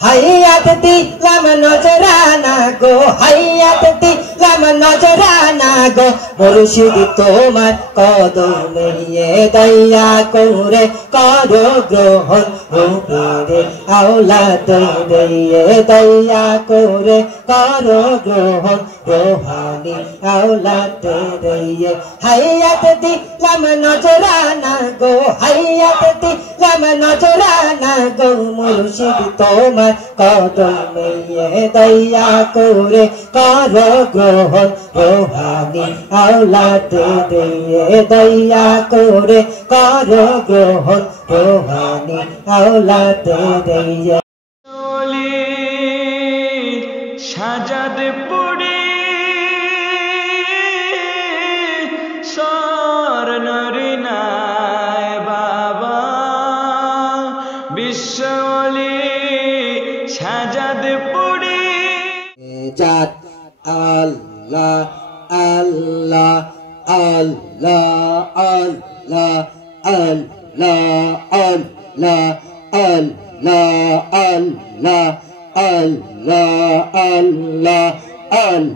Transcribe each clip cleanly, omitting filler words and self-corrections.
হাইয়াত দিলাম নজরানা গো, হাইয়াত দিলাম নজরানা গো, মুর্শিদ তোমার কদমে দয়া করে করো গ্রহণ, রূপের আওলাদ দিয়ে দয়া করে করো গ্রহণ, রোহানি আওলাদ দিয়ে। হাইয়াত দিলাম নজরানা গো, হাইয়াত দিলাম নজরানা গো, মুর্শিদ তোমার কদমে দয়া করে করো গ্রহণ, রোহানি আওলাদ দিয়ে দয়া করে করো গ্রহণ, রোহানি আওলাদ দিয়ে। সাজাদ পুরে স্বর্ণর নাই বাবা, বিশ্বলি সাজাদ পুরে জাত আল্লাহ আল্লাহ আল্লাহ আল্লাহ আল্লাহ আল্লাহ আল্লাহ আল্লাহ আল্লাহ আল্লাহ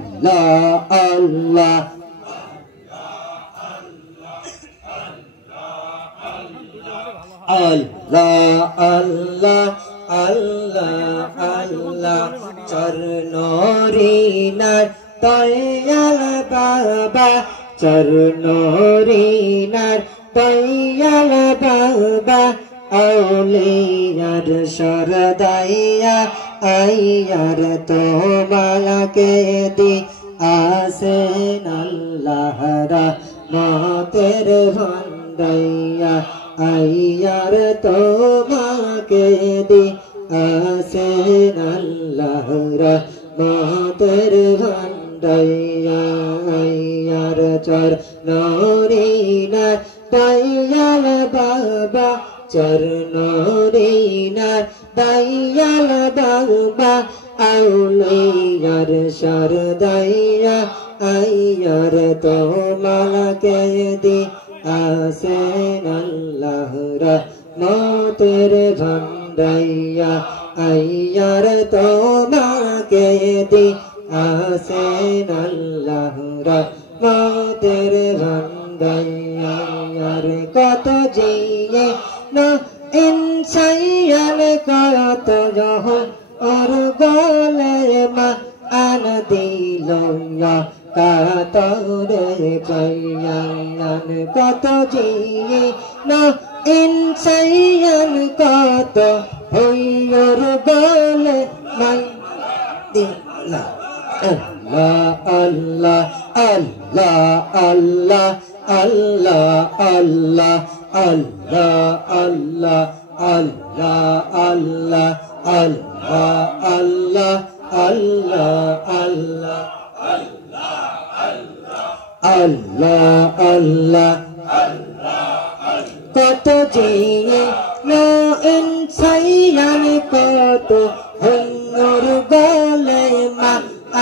আল্লাহ আল্লাহ আল্লাহ আল্লাহ আল্লাহ আল্লাহ চরণরিনার দয়াল বাবা, চরণরিনার দয়াল বাবা, আউলিয়ার সরদাইয়া আইয়ার তোমাকে দি আসেন আল্লাহ রহমতের ভান্ডাইয়া, আইয়ার তোমাকে দি আসেন আল্লাহ রহমতের ভান্ডাইয়া, আইয়ার চরণরিনার দয়াল বাবা, চরণরিনার দয়াল বাবা, আউলিয়ার সরদাইয়া আইয়ার তোমাকে দি আসেন আল্লাহ রহমতের ভান্ডাইয়া, আইয়ার তোমাকে দি আসেন আল্লাহ রহমতের ভান্ডাইয়া। কত জিয়ে না ইনসাইয়ান কত জহ और गले मा आन दिलोया कातरे पैयान कत जिए ना इंसायन कत होयर गले मा दिला अल्लाह अल्लाह अल्लाह अल्लाह अल्लाह अल्लाह अल्लाह अल्लाह अल्लाह अल्लाह अल्लाह अल्लाह अल्लाह अल्लाह अल्लाह कत जिए ना इंसायन कत हुंगर गले मा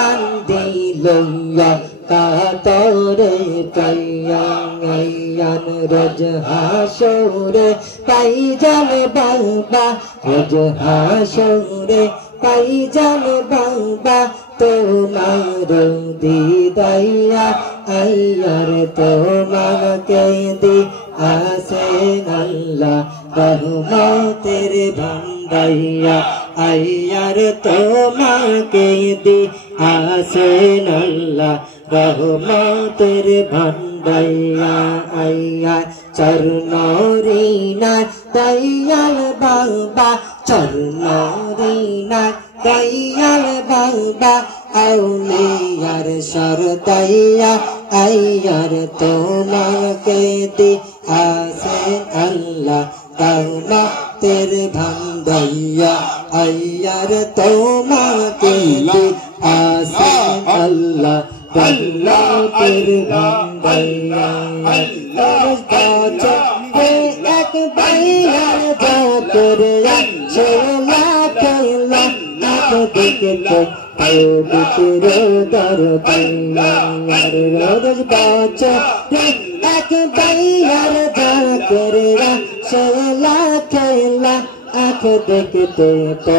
आंदिलोया कातरे पैयान रोज हाशोरे पाईजान बाबा रोज हाशोरे पाईजान बाबा তোমার দিদাইয়া আইয়ার তোমাকে দি আসেন আল্লাহ রহমতের ভান্ডাইয়া আইয়ার তোমাকে দি আসেন আল্লাহ রহমতের ভান্ডাইয়া আইয়ার চরণরিনা দয়াল বাবা চরণরিনা দয়াল বাবা আউলিয়ার সরদাইয়া আইয়ার তোমাকে দি আসেন আল্লাহ রহমতের ভান্ডাইয়া আইয়ার তোমাকে দি আসেন আল্লাহ রহমতের ভান্ডাইয়া এক ভাইয়ার জাতরিয়া সোলা কেলা দেখে তো বিচির দরদার রোজ বাঁচে এক ভাইয়ার জাতরিয়া সোলা কেলা আখ দেখতে তো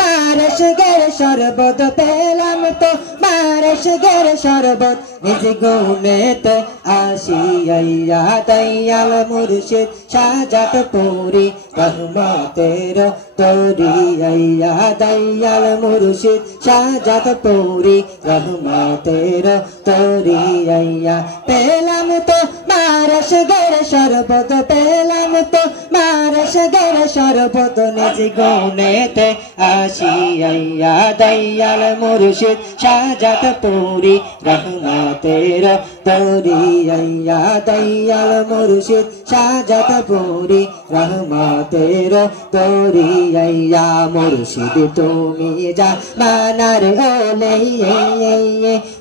মারশগের শরবত পেলাম তো মারশগের শরবত নিজ গুণেতে আসিয়া দয়াল মুর্শিদ শাহজাত পুরি রহমতের তরিয়া দয়াল মুর্শিদ শাহজাত পুরি রহমতের তরিয়া পেলাম তো মারশগের শরবত পেলাম তো মারশগের শরবত নিজ গুণেতে আসিয়া দয়াল মুর্শিদ শাহজাত পুরি রহমতের তরিয়া দয়াল মুর্শিদ শাহজাত পুরি রহমতের তরিয়া মুর্শিদ তুমি যা মানার ওলে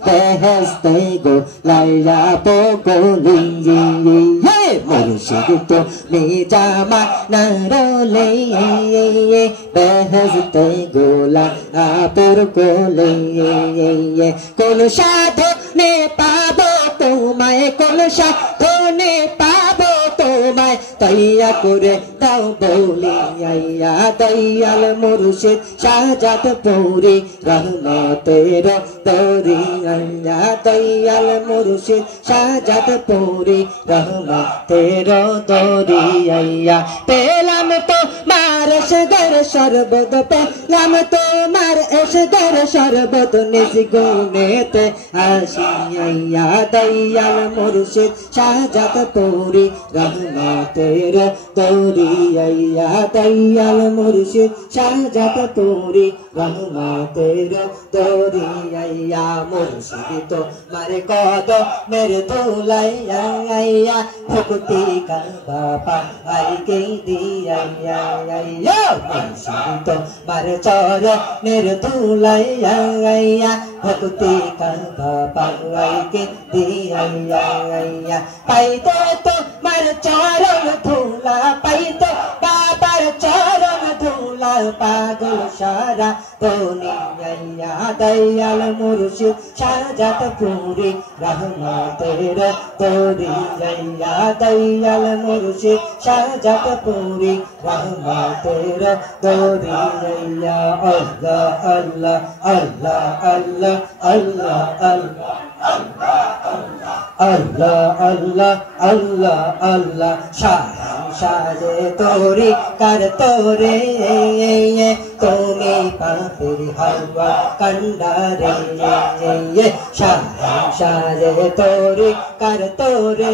বেহেশতে গো লাইলা পকলি মুর্শিদ তুমি যা মানার ওলে বেহেশতে গো লাইলা পকলি কোন সাধনে পাবো তোমায় কোন সাধনে পাবো তোমায় তৈয়া করে দাও বলিয়া দয়াল মুর্শিদ শাহজাত পুরি রহমতের তরিয়া দয়াল মুর্শিদ শাহজাত পুরি রহমতের তরিয়া পেলাম তো মারশগের শরবত পেলাম তো মারশগের শরবত নিজ গুণেতে আসিয়া দয়াল মুর্শিদ শাহজাত পুরি রহমতের তরিয়া দয়াল মুর্শিদ শাহজাত পুরি রহমতের তরিয়া মুর্শিদ তো মারে কদ মেরে ধুলাইয়া ভক্তি কাবা পাইকে দিয়া মুর্শিদ তো মারে চর মেরে ধুলাইয়া ভক্তি কাবা পাইকে দিয়া পাইতে তো মার চরণ ধুলা পাইতে বাবার চরণ ধুলা পাগল সারা দুনিয়া দয়াল মুর্শিদ শাহজাত পুরি রহমতের তরিয়া দয়াল মুর্শিদ শাহজাত পুরি রহমতের তরিয়া আল্লাহ আল্লাহ আল্লাহ আল্লাহ আল্লাহ আল্লাহ আল্লাহ আল্লাহ আল্লাহ আল্লাহ শাহে তোরি কর তোরে তুমি পাপের হাওয়া কন্ডারে শাহে তোরি কর তোরে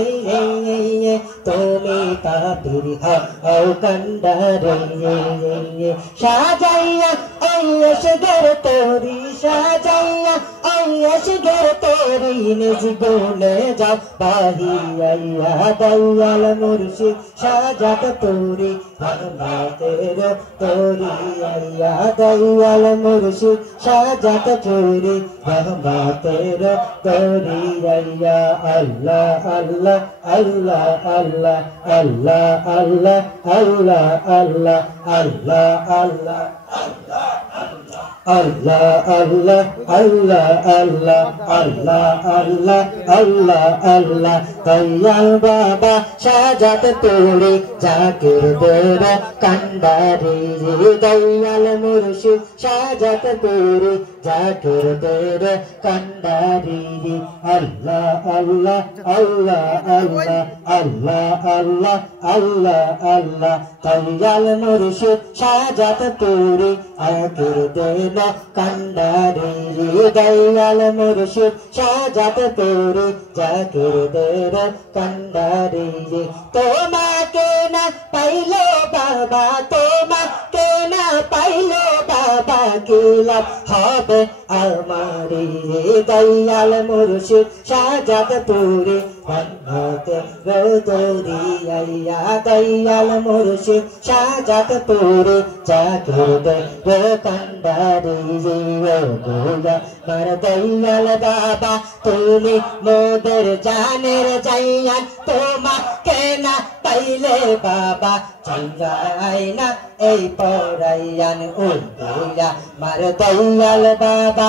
তুমি পাপের হাওয়া কন্ডারে সাজাইয়া আইয়শগর তোরি সাজাইয়া আইয়শগর তোরি নিজ গুণে যাও বাহিয়া দয়াল মুর্শিদ শাহজাত পুরি রহমতের তরিয়া দয়াল মুর্শিদ শাহজাত পুরি রহমতের তরিয়া আল্লাহ আল্লাহ আল্লাহ আল্লাহ আল্লাহ আল্লাহ আল্লাহ আল্লাহ আল্লাহ আল্লাহ আল্লাহ আল্লাহ আল্লাহ আল্লাহ আল্লাহ আল্লাহ আল্লাহ আল্লাহ দয়াল বাবা শাহজাত পুরি জাকির দের কান্ডারি দয়াল মুর্শিদ শাহজাত পুরি জাকির দের কান্ডারি আল্লাহ আল্লাহ আল্লাহ আল্লাহ আল্লাহ আল্লাহ আল্লাহ আল্লাহ দয়াল মুর্শিদ শাহজাত পুরি জাকির দের কান্ডারি দয়াল মুর্শিদ শাহজাত পুরি জাকির দের কান্ডারি তোমাকে না পাইলো বাবা তোমাকে না পাইলো বাবা কি লাভ হবে আমারি দয়াল মুর্শিদ শাহজাত পুরি রহমতের তরিয়া দয়াল মুর্শিদ শাহজাত পুরি জাকির দের কান্ডারি গোয়া মার দয়াল বাবা তুমি মোদের জানের জাইয়ান তোমাকে না পাইলে বাবা চাই না এই পরাইয়ান উল্টিয়া মার দয়াল বাবা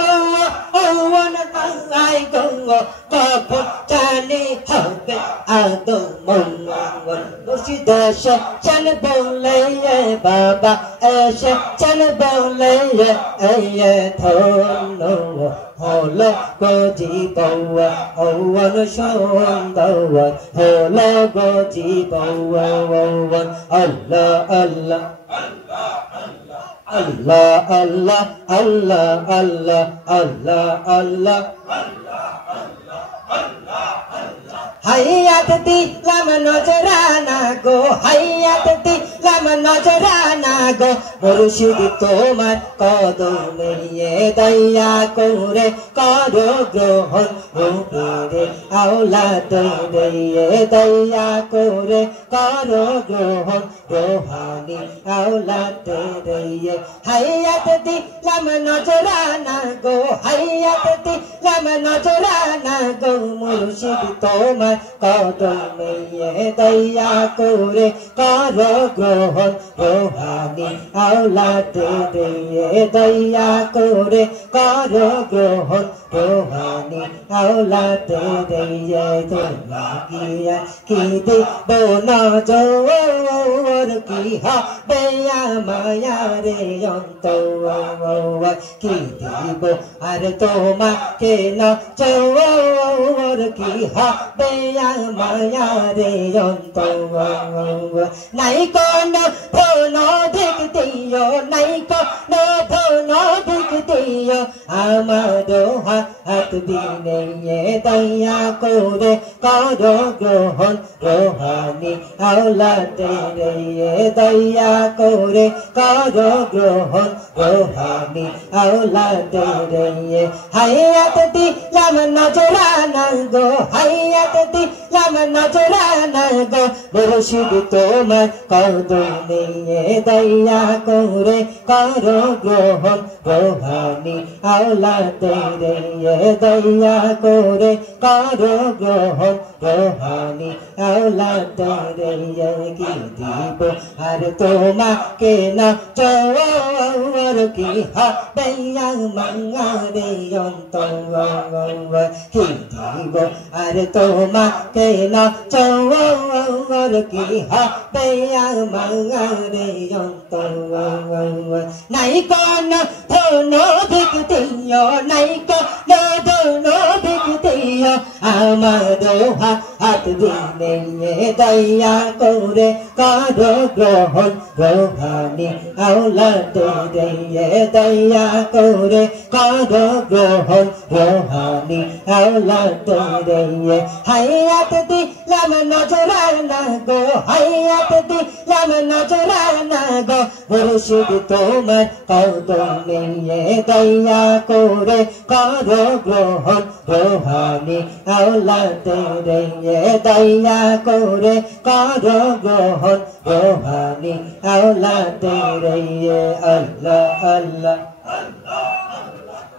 আই গো কখন জানি হবে আদৌ মন মুর্শিদেশে চান বলে বাবা এসে চান বলে ধন্য হলো গো জীবন সুন্দর হলো গো জীবন আল্লাহ আল্লাহ Allah Allah Allah Allah Allah Allah Hayat dilam nojrana go hayat dilam nojrana go murshid tomar kodome niye daya kore karo grohon rupere aulad diye daya kore karo grohon rohani aulad diye hayat dilam nojrana go hayat dilam nojrana go murshid tomar কদমে দয়া করে করো গ্রহণ রোহানি আওলাদ দিয়ে দয়া করে করো গ্রহণ রোহানি আওলাদ দিয়ে তোমাকে কি দেব নজর কি হবে মায়ারে অন্তর কি দেব আর তোমাকে নজর কি হবে মায়ারে অন্তর নাই কোন ধন দেখতেও নাই কোন ধন দেখতেও আমার হাত বিনে দয়া করে করো গ্রহণ রোহানি আওলাদ দয়া করে করো গ্রহণ রোহানি আওলাদ হায়াত দিলাম নজরানা গো হায়াত দিলাম নজরানা গো মুর্শিদ তোমার কদমে দয়া করে করো গ্রহণ রোহানি আওলাদ দয়া করে করো গ্রহণ রোহানি আওলাদ কি দিব আর তোমাকে না চোর কি হবে মাঙ্গারে অন্তর কি দিব আর তোমাকে না চোর কি হবে মাঙ্গারে অন্তর নাই কোন ধন দেখতেও নাই কোন ধন দেখতেও আমার হাত দিনে দয়া করে করো গ্রহণ রোহানি আওলাদ দিয়ে দয়া করে করো গ্রহণ রোহানি আওলাদ দিয়ে হায়াত দিলাম নজরানা গো হায়াত দিলাম নজরানা গো মুর্শিদ তোমার কদমে দয়া করে করো গ্রহণ রোহানি আওলাদ দয়া করে করো গ্রহণ রোহানি আওলাদ আল্লাহ আল্লাহ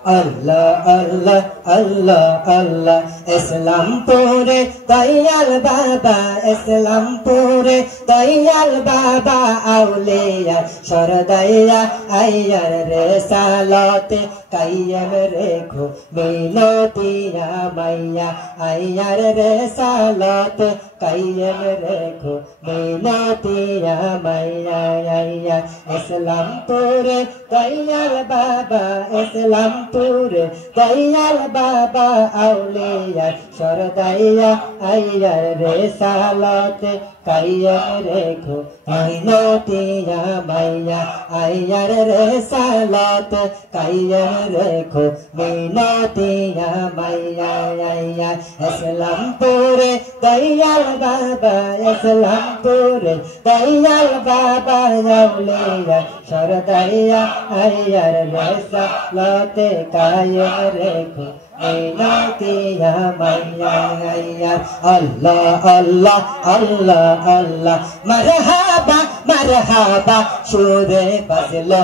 Allah Allah Allah Allah Islampure Dayal Baba Islampure Dayal Baba Auliya Sharadaya Ayar Risalate Kayyam Rekho Milotiya Maya Ayar Risalate Kayyam Rekho Milotiya Maya Islampure Dayal Baba Islampure Dayal বাবা আউলিয়া সরদাইয়া আইয়ার রেসালত কাইয়াম রেখো মিনতিয়া মাইয়া আইয়ার রেসালত কাইয়াম রেখো মিনতিয়া মাইয়া আইয়া ইসলামপুরে দয়াল বাবা ইসলামপুরে দয়াল বাবা আউলিয়া সরদাইয়া আইয়ার রেসালত কাইয়াম রেখো মিনতিয়া মাইয়া আইয়া আল্লাহ আল্লাহ আল্লাহ আল্লাহ মারহাবা মারহাবা সুরে বাজলো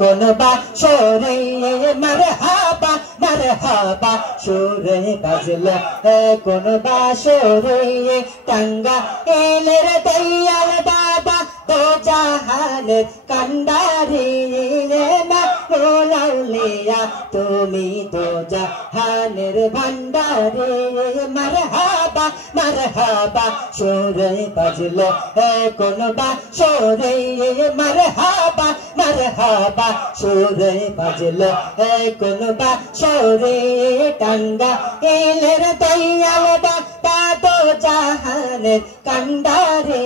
কোন বাঁশরে মারহাবা মারহাবা সুরে বাজলো কোন বাঁশরে টাঙ্গা এলের দয়াল বাবা তো জাহানের কান্ডারি আবুল আউলিয়া তুমি দো জাহানের ভান্ডারে মারহাবা মারহাবা সুরে বাজলো কোন বাঁশরে মারহাবা মারহাবা সুরে বাজলো কোন বাঁশরে টাঙ্গা এলের দয়াল বাবা দো জাহানের কান্ডারে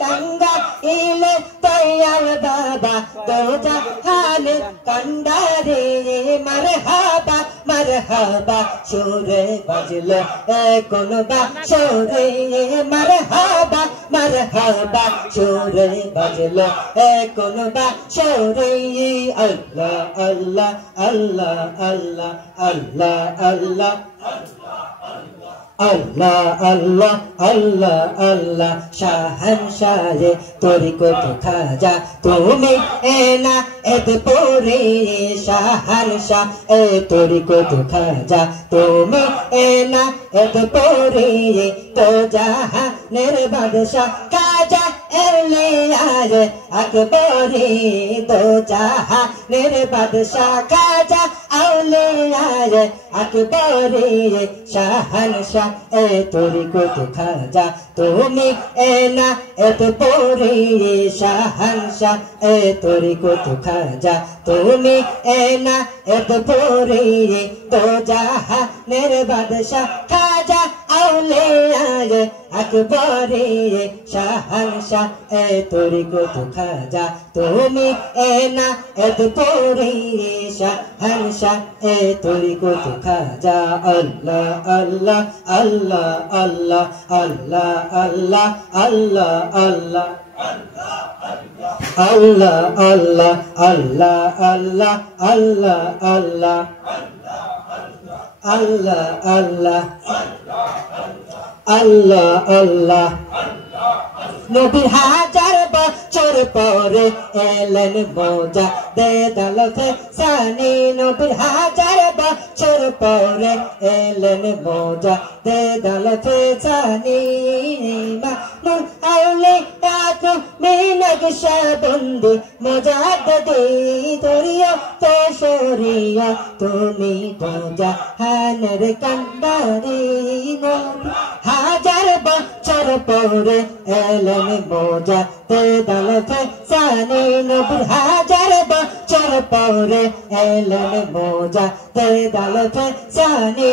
টাঙ্গা এলে দয়াল বাবা দো জাহানের কান্ডারে মারহাবা মারহাবা সুরে বাজলো কোন বাঁশরে মারহাবা মারহাবা সুরে বাজলো কোন বাঁশরে আল্লাহ আল্লাহ আল্লাহ আল্লাহ আল্লাহ আল্লাহ আল্লাহ আল্লাহ আল্লাহ আল্লাহ শাহনশাহে তরিকত খাজা তুমি এনা এত পুরে শাহনশাহ এ তরিকত খাজা তুমি এনা এত পুরে তো জাহানের বাদশাহ খাজা এলে আয়ে আকবরি তো জাহানের বাদশাহ খাজা আউলিয়া আকবরি শাহনশাহ এ তরিকত খাজা তুমি এনা এত পুরে শাহনশাহ এ তরিকত খাজা তুমি এনা এত পুরে তো জাহানের বাদশাহ খাজা আউলিয়া আকবরি শাহনশাহ এ তরিকত খাজা তুমি এনা এত পুরে শাহনশাহ এ তরিকত খাজা আল্লাহ আল্লাহ আল্লাহ আল্লাহ আল্লাহ আল্লাহ আল্লাহ আল্লাহ আল্লাহ আল্লাহ আল্লাহ আল্লাহ আল্লাহ আল্লাহ আল্লাহ আল্লাহ আল্লাহ আল্লাহ নবীর হাজার বছর পরে এলেন মোজা দে দালফে সানি নবীর হাজার বছর পরে এলেন মোজা দে দালফে সানি মামুন আউলিয়া তুমি নকশবন্দি মুজাদ্দিদি তরিয়া তো শরিয়া তুমি তো জাহানের কান্ডারি নবী হাজার বছর পরে এলেন মোজা তে দালফে সানি নবীর হাজার বছর পরে এলেন মোজা তে দালফে সানি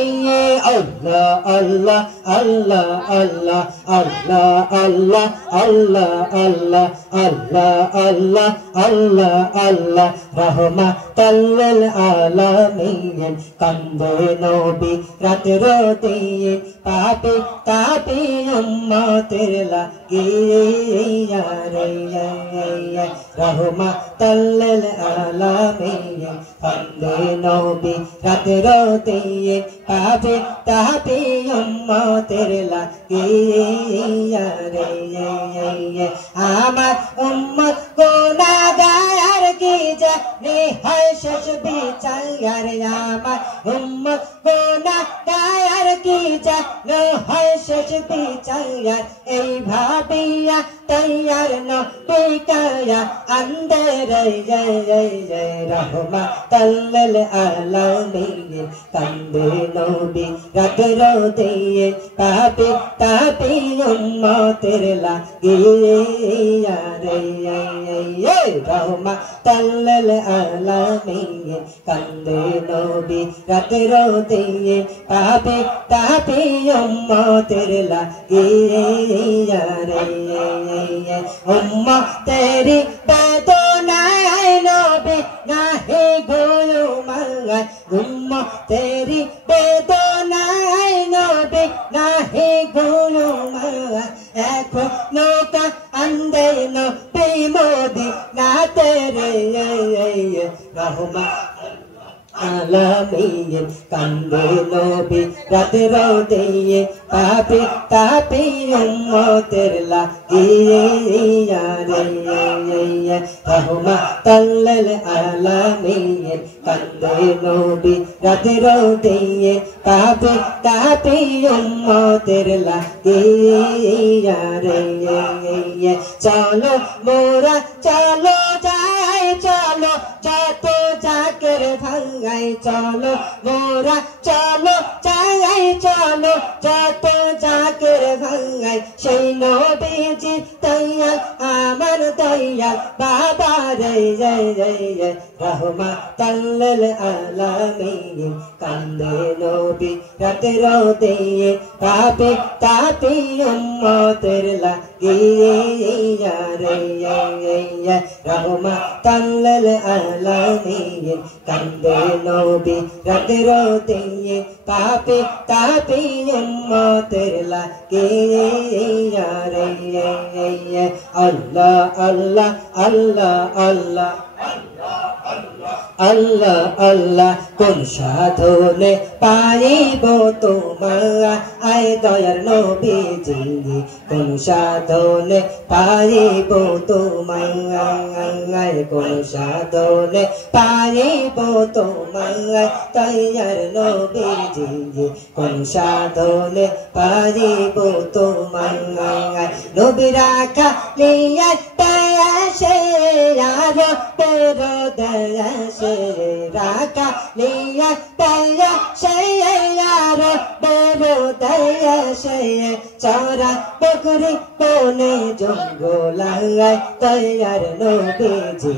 আল্লাহ আল্লাহ আল্লাহ আল্লাহ আল্লাহ আল্লাহ আল্লাহ আল্লাহ আল্লাহ আল্লাহ আল্লাহ আল্লাহ রাহমাতাল লিল আলামিন কান্দে নবী রাতের দিন পাপি তাপি উম্মতের লাগিয়া রে রাহমাতাল লিল আলামিন কান্দে নবী রাতের দিন পাপি তাপি উম্মতের লাগিয়া রে আমার উম্মত গুনাহগার কি জানি হয় শেষ বিচার আমার উম্মত গুনাহগার কি জানি হয় শেষ বিচার এই ভাবিয়া তৈয়ার নবী কায়া আন্দর রাহমাতাল লিল আলামিন কান্দে নবী রাতের দিন পাপি তাপি উম্মতের লাগিয়া রে রাহমাতাল লিল আলামিন কান্দে নবী রাতের দিন পাপি তাপি উম্মতের লাগিয়া রে উম্মতেরি বেদনায় নবী নাহি ঘুমায় উম্মতেরি বেদনায় নবী নাহি ঘুমায় এখনো কান্দে নবী মদিনাতে রে রাহমাত আলামিন কান্দে নবী রাতের দিন পাপি তাপি উম্মতের লাগিয়া রে রাহমাতাল লিল আলামিন কান্দে নবী রাতের দিন পাপি তাপি উম্মতের লাগিয়া রে চলো মোরা চলো যাই চলো যত জাকের ভাঙ্গাই চলো মোরা চলো যাই চলো যত জাকের ভাঙ্গাই সেই নবীজি দয়াল আমার দয়াল বাবা রে রহমাতাল লিল আলামিন কান্দে নবী রাতে রোদে পাপি তাপি উম্মতের লাগিয়া রে রহমাতাল লিল আলামিন কান্দে নবী রাতে রোদে পাপি তাপি উম্মতের লাগিয়া রে আল্লাহ আল্লাহ আল্লাহ আল্লাহ আল্লাহ আল্লাহ কোন সাধনে পাইব তোমায় দয়ার নবীজি কোন সাধনে পাইব তোমায় কোন সাধনে পাইব তোমায় দয়ার নবীজি কোন সাধনে পাইব তোমায় নবী রাখা লিয়া দেশে আর পেরো দেশে রাখা লিয়া দেশে আর পেরো দেশে চরা বকরি বনে জঙ্গলায় তৈয়ার নবীজি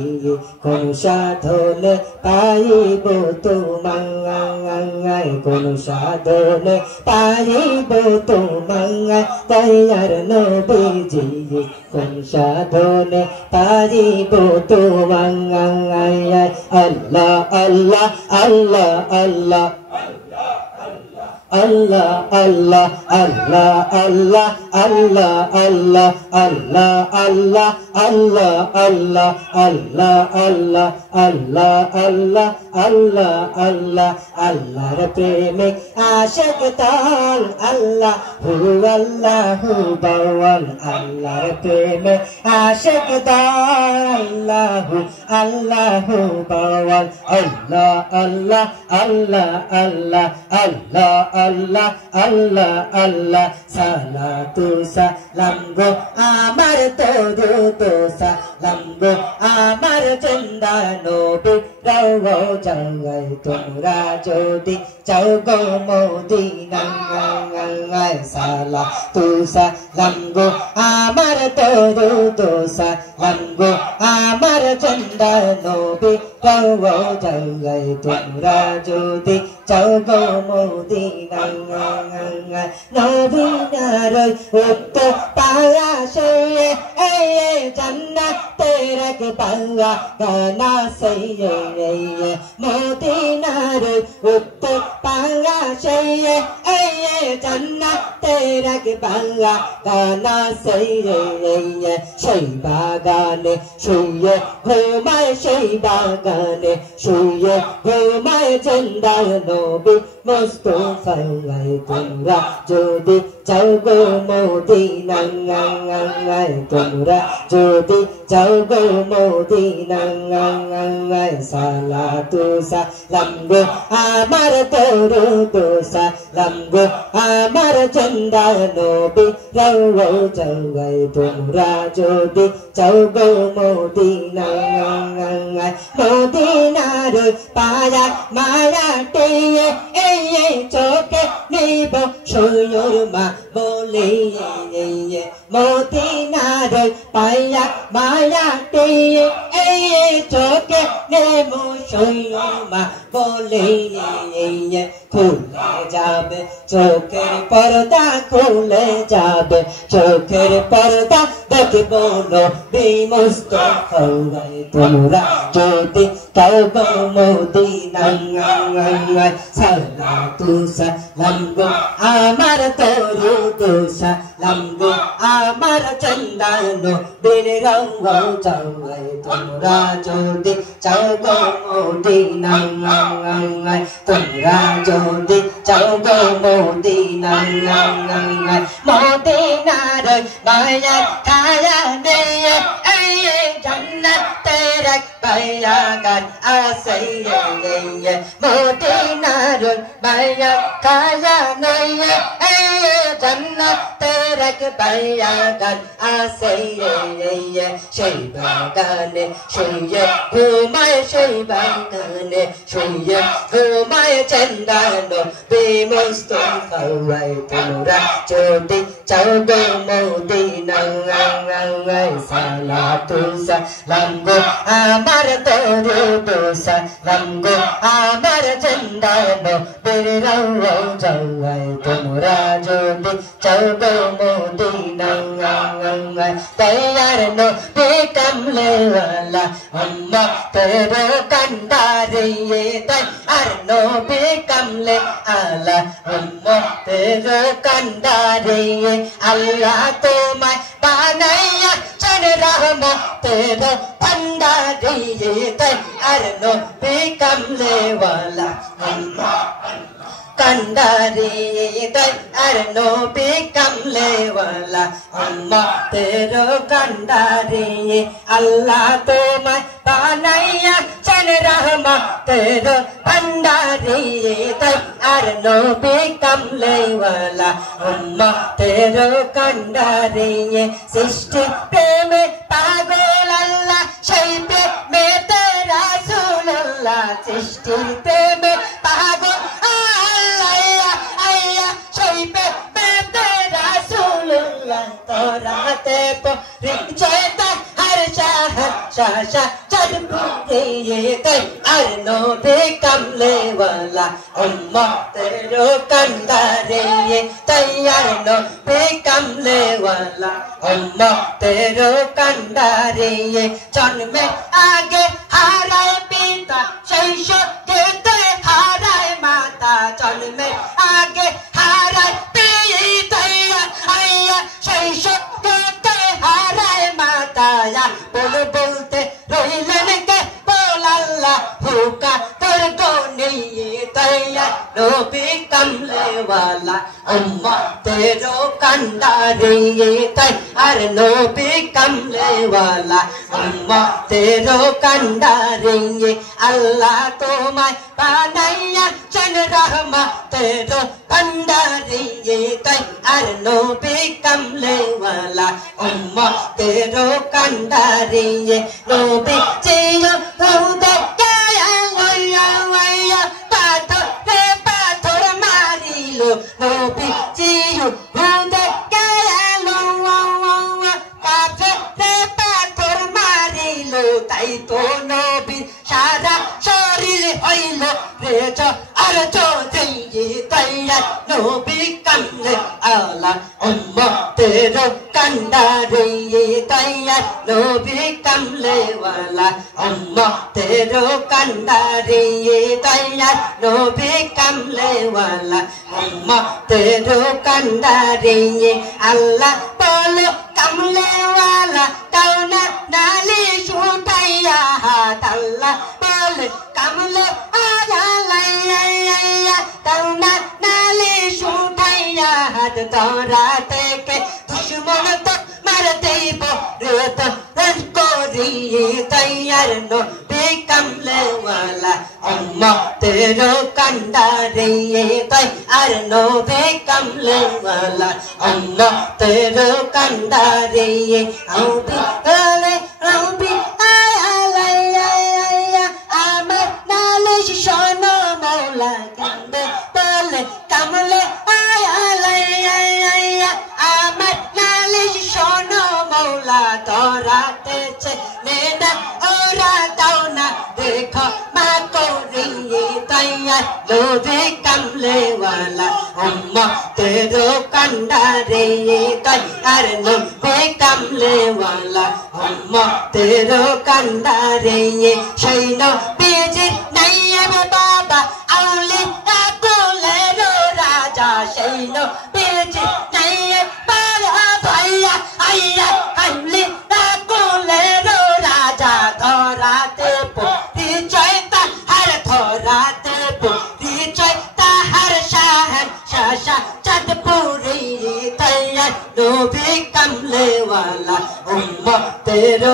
কোন সাধনে পাইব তোমায় কোন সাধনে পাইব তোমায় তৈয়ার নবীজি কোন সাধনে পাইব তোমায় আল্লাহ আল্লাহ আল্লাহ আল্লাহ Allah Allah Allah Allah Allah Allah Allah Allah Allah Allah Allah Allah Allah Allah Allah Allah Allahর প্রেমে আশিক তাল আল্লাহু আল্লাহু বাওয়াল আল্লাহর প্রেমে আশিক তাল আল্লাহু আল্লাহু বাওয়াল আল্লাহ আল্লাহ আল্লাহ আল্লাহ আল্লাহ আল্লাহ আল্লাহ আল্লাহ সালাতু সালাম গো আমার দরুদ সালাম গো আমার জিন্দা নবী রওজায় তোমরা যদি চাও গো মদিনায় সালাতু সালাম গো আমার দরুদ সালাম গো আমার জিন্দা নবী রওজায় তোমরা যদি চাও গো মদিনায় নবীনার উত্তর পায়া সে জান্নাতের এক পাওয়া গানা সে মদিনার উত্তর পায়া সে জান্নাতের এক পাওয়া গানা সেই বাগানে শুয়ে ঘুমায় সেই বাগানে শুয়ে ঘুমায় জিন্দা নবী মুস্তাফায় তোমরা যদি চাও গো মদিনায় তোমরা যদি চাও গো মদিনায় সালাতু সালাম গো আমার দরুদ সালাম গো আমার জিন্দা নবী রওজায় তোমরা যদি চাও গো মদিনায় মদিনার পায়া মায়াতে চোখে নিব সুরমা বলে মদিনার পায়া মায়াতে চোখে নেব সুরমা বলে খুলে যাবে চোখের পর্দা খুলে যাবে চোখের পর্দা দেখব নবী মুস্তাফায় তোমরা যদি চাও গো মদিনায় সালাতু সালাম গো আমার দরুদ সালাম গো আমার জিন্দা নবীর রওজায় তোমরা যদি চাও গো মদিনায় তোমরা যদি চাও গো মদিনায় মদিনার মায়া খায়া নে জান্নাতের এক বাগান আছে মদিনার মায়া খায়া নে জান্নাতের এক বাগান আছে সেই বাগানে শুয়ে ঘুমায় সেই বাগানে শুয়ে ঘুমায় চন্দানো বেমুস্তফায় তোমরা যদি চাও গো মদিনায় সালাতু সালাম গো আমার দরুদ সালাম গো আমার চন্দানো বেরাওয়ায় তোমরা যদি চাও গো মদিনায় তৈয়ার নবী কমলে वाला अम्मा तेरे कंडारे तैयार नबी कमले आला अम्मा तेरे कंडारे अल्लाह तुम्हें बनाया चन रहमत तेरे भंडारे तैयार नबी कमले वाला अम्मा कंडारे तैयार नबी कमले वाला अम्मा तेरो कंडारे अल्लाह तुम्हें बनाया चन रहमत तेरो भंडारे तैयार नबी कमले वाला अम्मा तेरो कंडारे सृष्टि प्रेम पागल अल्लाह शै प्रेम तेरा रसूल अल्लाह सृष्टि प्रेम पागल तोराते परिचयता हर शहर शाशा चलपुरे तैयार नबी कमले वाला अम्मा तेरो कंडारे तैयार नबी कमले वाला अम्मा तेरो कंडारे जन्मे आगे हाराए पिता शैशव देते हाराए माता जन्मे आगे हाराए पिता बोल बोलते रोहिलन के बोल अल्लाह होगा तेरे को नहीं तैयार नबी कमले वाला अम्मा तेरो कंडारे तैयार नबी कमले वाला अम्मा तेरो कंडारे अल्लाह तुम्हें बनाया चन रहमत तेरो भंडारे तैयार नबी कमले वाला अम्मा तेरो कंडारे नबी जियो उदय गया वया पाथर मारिलो नबी जियो उदय गया पाथर मारिलो ताई तो नबी सारा शरीर हईल रेच और चोदे तैयार नबी कमले आला अम्मा तेरो कंडारे तैयार नबी कमले वाला अम्मा तेरो कंडारे तैयार नबी कमले वाला अम्मा तेरो कंडारे अल्लाह बोलो कमले वाला कौना नाली छूटैया हाथ अल्लाह बोले कमले आया लैया कौना नाली छूटैया हाथ तोराते के दुश्मन तो मरते बोरेत रन कोरी तैयार नबी कमले वाला अम्मा तेरो कंडारे तैयार नबी कमले वाला अम्मा तेरो कंडारे रौबी आया लैया आमर नालिश शोनो मौला कंदे बोले कमले आया लैया आमर नालिश शोनो मौला तोराते नेना ओरा दाउना देखो मा कोरी तैयार नबी कमले वाला अम्मा तेरो कंडारे तैयार नबी कमले वाला अम्मा तेरो कंडारे शैनो बीजी नैया बाबा औली कोले रो राजा शैनो बीजी नैया बाबा भैया आया हमली कोले रो राजा धराते परिचयता हर धराते परिचयता हर शहर शाशा चतपुरी तैयार नबी कमले वाला अम्मा तेरो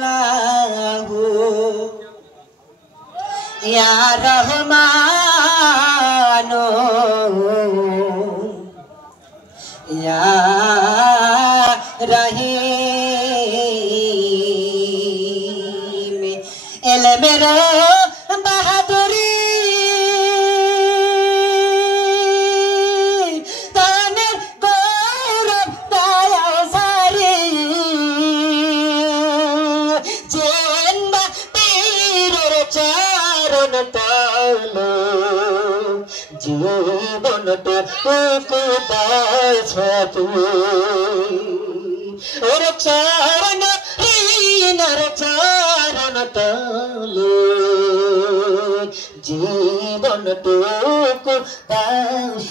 আল্লাহু ইয়া রহমানু ইয়া রহিম ইলমের বাহাদুরি তানের গৌরব দয়া সারি জেন্বা পীরের চরণ তলে জীবনটা কুদাছ ওর চরণ ঋণর চরণ তলে জীবনটুকু দাস